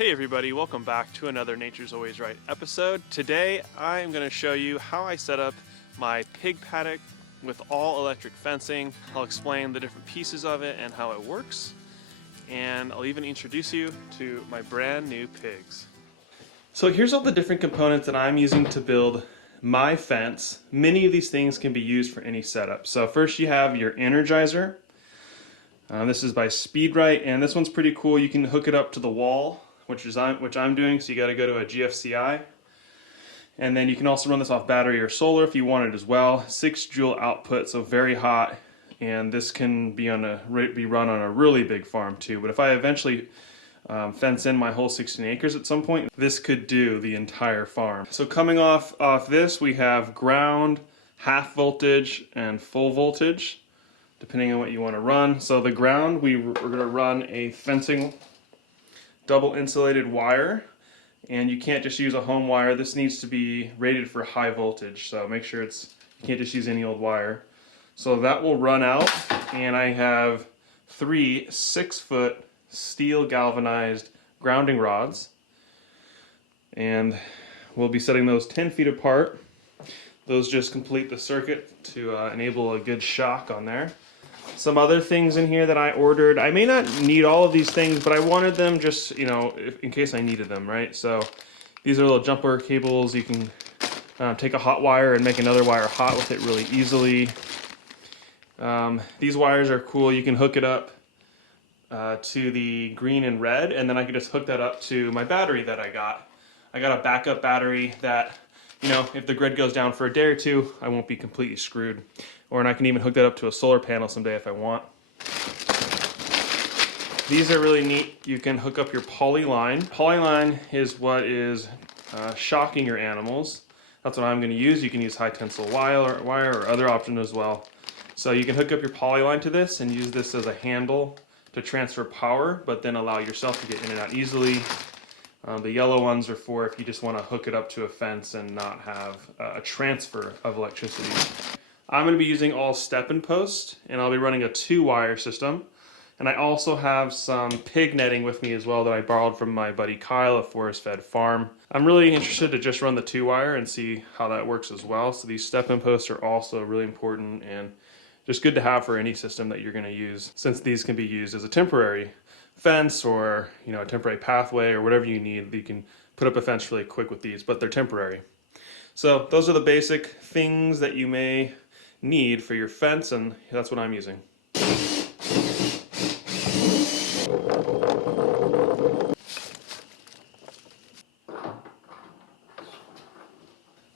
Hey everybody, welcome back to another Nature's Always Right episode. Today I'm going to show you how I set up my pig paddock with all electric fencing. I'll explain the different pieces of it and how it works, and I'll even introduce you to my brand new pigs. So here's all the different components that I'm using to build my fence. Many of these things can be used for any setup. So first you have your Energizer. This is by Speedrite, and this one's pretty cool. You can hook it up to the wall, which I'm doing, so you got to go to a GFCI. And then you can also run this off battery or solar if you want it as well. 6 joule output, so very hot, and this can be run on a really big farm too. But if I eventually fence in my whole 16 acres at some point, this could do the entire farm. So coming off this, we have ground, half voltage, and full voltage, depending on what you want to run. So the ground, we're going to run a fencing double insulated wire, and you can't just use a home wire. This needs to be rated for high voltage, so make sure you can't just use any old wire. So that will run out, and I have 3 6-foot steel galvanized grounding rods, and we'll be setting those 10 feet apart. Those just complete the circuit to enable a good shock on there. Some other things in here that I ordered. I may not need all of these things, but I wanted them just, in case I needed them, right? So these are little jumper cables. You can take a hot wire and make another wire hot with it really easily. These wires are cool. You can hook it up to the green and red, and then I can just hook that up to my battery that I got. I got a backup battery that, if the grid goes down for a day or two, I won't be completely screwed. And I can even hook that up to a solar panel someday if I want. These are really neat. You can hook up your polyline. Polyline is what is shocking your animals. That's what I'm going to use. You can use high tensile wire or other options as well. So you can hook up your polyline to this and use this as a handle to transfer power, but then allow yourself to get in and out easily. The yellow ones are for if you just want to hook it up to a fence and not have a transfer of electricity. I'm going to be using all step-in post, and I'll be running a 2-wire system. And I also have some pig netting with me as well that I borrowed from my buddy Kyle at Forest Fed Farm. I'm really interested to just run the 2-wire and see how that works as well. So these step-in posts are also really important and just good to have for any system that you're going to use, since these can be used as a temporary fence or a temporary pathway or whatever you need. You can put up a fence really quick with these, but they're temporary. So those are the basic things that you may need for your fence, and that's what I'm using.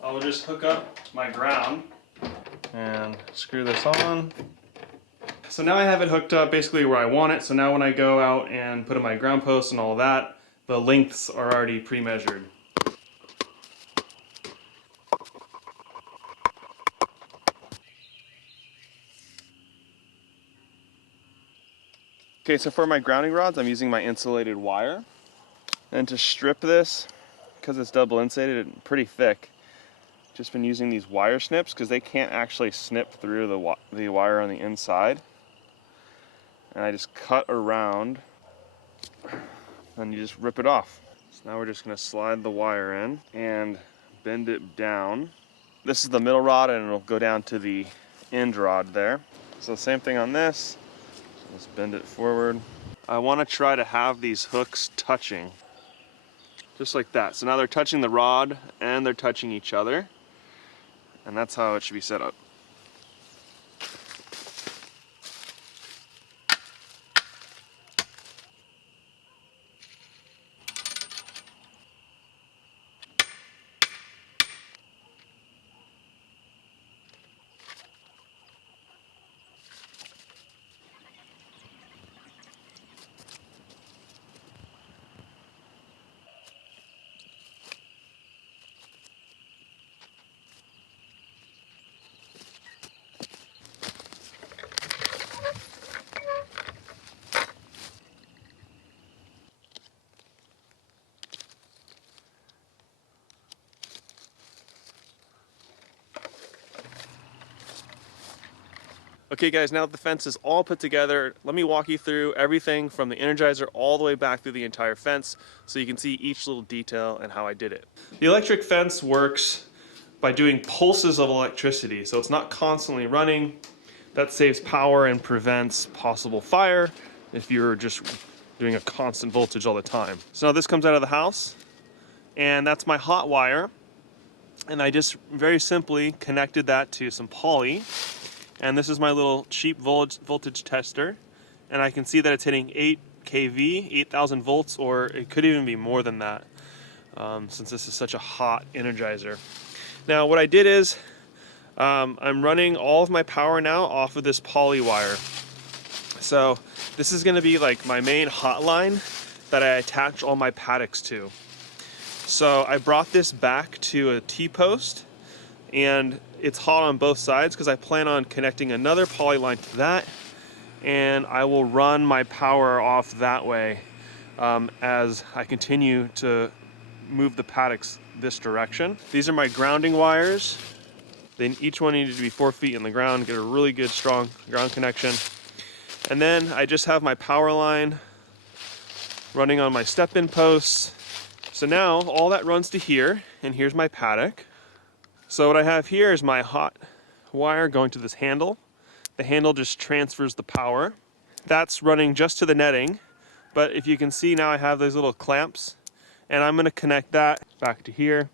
I'll just hook up my ground and screw this on. So now I have it hooked up basically where I want it. So now when I go out and put in my ground posts and all that, the lengths are already pre-measured. Okay, so for my grounding rods, I'm using my insulated wire. And to strip this, because it's double insulated and pretty thick, just been using these wire snips because they can't actually snip through the wire on the inside. And I just cut around and you just rip it off. So now we're just going to slide the wire in and bend it down. This is the middle rod, and it'll go down to the end rod there. So same thing on this. Let's bend it forward. I want to try to have these hooks touching, just like that. So now they're touching the rod and they're touching each other, and that's how it should be set up. Okay guys, now that the fence is all put together, let me walk you through everything from the Energizer all the way back through the entire fence so you can see each little detail and how I did it. The electric fence works by doing pulses of electricity, so it's not constantly running. That saves power and prevents possible fire if you're just doing a constant voltage all the time. So now this comes out of the house, and that's my hot wire, and I just very simply connected that to some poly. And this is my little cheap voltage tester, and I can see that it's hitting 8 kV, 8,000 volts, or it could even be more than that, since this is such a hot Energizer. Now what I did is, I'm running all of my power now off of this poly wire. So this is going to be like my main hotline that I attach all my paddocks to. So I brought this back to a T-post, and it's hot on both sides because I plan on connecting another poly line to that, and I will run my power off that way as I continue to move the paddocks this direction. These are my grounding wires. Then each one needed to be 4 feet in the ground, get a really good strong ground connection. And then I just have my power line running on my step-in posts. So now all that runs to here, and here's my paddock. So what I have here is my hot wire going to this handle. The handle just transfers the power. That's running just to the netting, but if you can see now I have those little clamps, and I'm going to connect that back to here.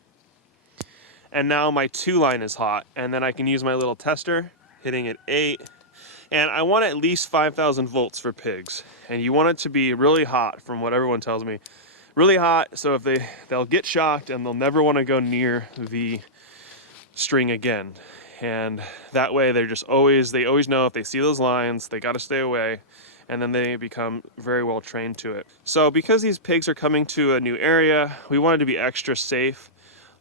And now my 2 line is hot, and then I can use my little tester, hitting at 8. And I want at least 5,000 volts for pigs, and you want it to be really hot, from what everyone tells me. Really hot, so if they'll get shocked and they'll never want to go near the string again. And that way they always know if they see those lines, they got to stay away, and then they become very well trained to it. So because these pigs are coming to a new area, we wanted to be extra safe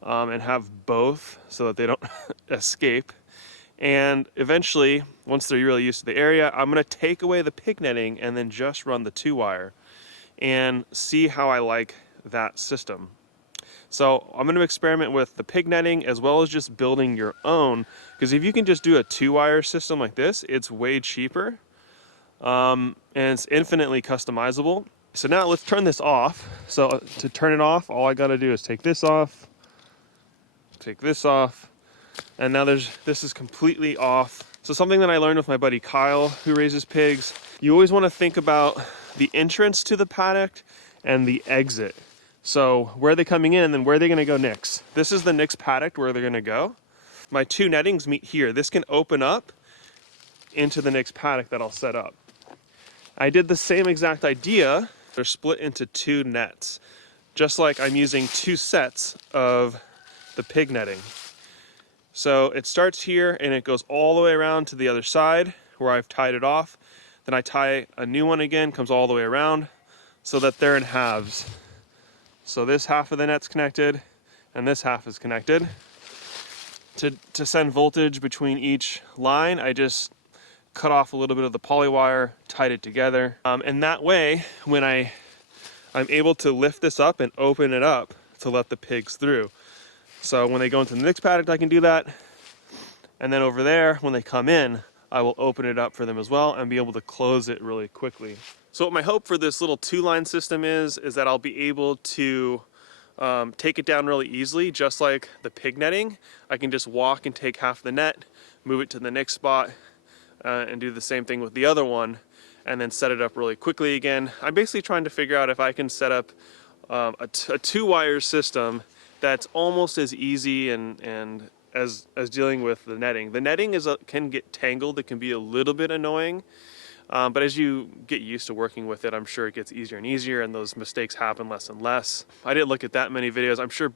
and have both so that they don't escape. And eventually, once they're really used to the area, I'm going to take away the pig netting and then just run the 2 wire and see how I like that system. So I'm going to experiment with the pig netting as well as just building your own, because if you can just do a 2 wire system like this, it's way cheaper and it's infinitely customizable. So now let's turn this off. So to turn it off, all I got to do is take this off, take this off, and now this is completely off. So something that I learned with my buddy Kyle, who raises pigs, you always want to think about the entrance to the paddock and the exit. So where are they coming in, and then where are they going to go next? This is the next paddock where they're going to go. My 2 nettings meet here. This can open up into the next paddock that I'll set up. I did the same exact idea. They're split into 2 nets, just like I'm using 2 sets of the pig netting. So it starts here and it goes all the way around to the other side where I've tied it off. Then I tie a new one again, comes all the way around so that they're in halves. So this half of the net's connected and this half is connected. To send voltage between each line, I just cut off a little bit of the poly wire, tied it together. And that way, when I'm able to lift this up and open it up to let the pigs through. So when they go into the next paddock, I can do that. And then over there, when they come in, I will open it up for them as well and be able to close it really quickly. So what my hope for this little 2-line system is that I'll be able to take it down really easily, just like the pig netting. I can just walk and take half the net, move it to the next spot, and do the same thing with the other one, and then set it up really quickly again. I'm basically trying to figure out if I can set up a 2-wire system that's almost as easy and as dealing with the netting. The netting can get tangled. It can be a little bit annoying, but as you get used to working with it, I'm sure it gets easier and easier, and those mistakes happen less and less. I didn't look at that many videos. I'm sure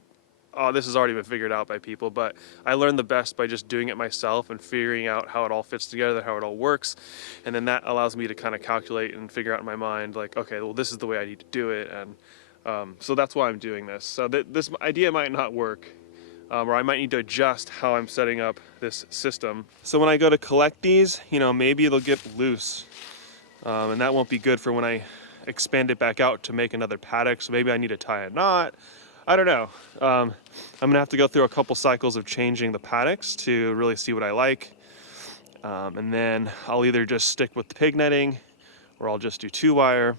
this has already been figured out by people, but I learned the best by just doing it myself and figuring out how it all fits together, how it all works, and then that allows me to kind of calculate and figure out in my mind, like, okay, well, this is the way I need to do it, and so that's why I'm doing this. So this idea might not work, or I might need to adjust how I'm setting up this system. So when I go to collect these, maybe it'll get loose, and that won't be good for when I expand it back out to make another paddock. So maybe I need to tie a knot. I don't know. I'm gonna have to go through a couple cycles of changing the paddocks to really see what I like. And then I'll either just stick with the pig netting or I'll just do 2-wire.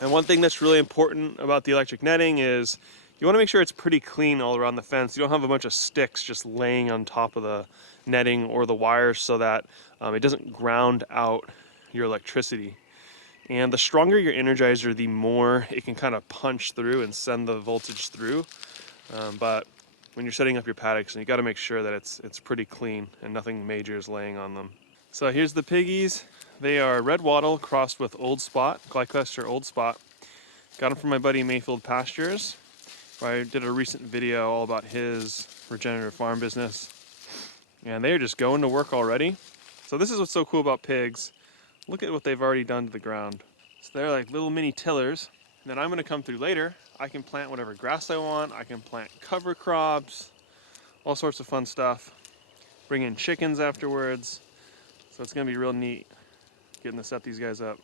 And one thing that's really important about the electric netting is you want to make sure it's pretty clean all around the fence. You don't have a bunch of sticks just laying on top of the netting or the wires so that it doesn't ground out your electricity. And the stronger your Energizer, the more it can kind of punch through and send the voltage through. But when you're setting up your paddocks, you got to make sure that it's pretty clean and nothing major is laying on them. So here's the piggies. They are red wattle crossed with old spot, Glycester old spot. Got them from my buddy Mayfield Pastures. I did a recent video all about his regenerative farm business. And they're just going to work already. So this is what's so cool about pigs. Look at what they've already done to the ground. So they're like little mini tillers. And then I'm gonna come through later. I can plant whatever grass I want. I can plant cover crops, all sorts of fun stuff. Bring in chickens afterwards. So it's gonna be real neat getting to set these guys up.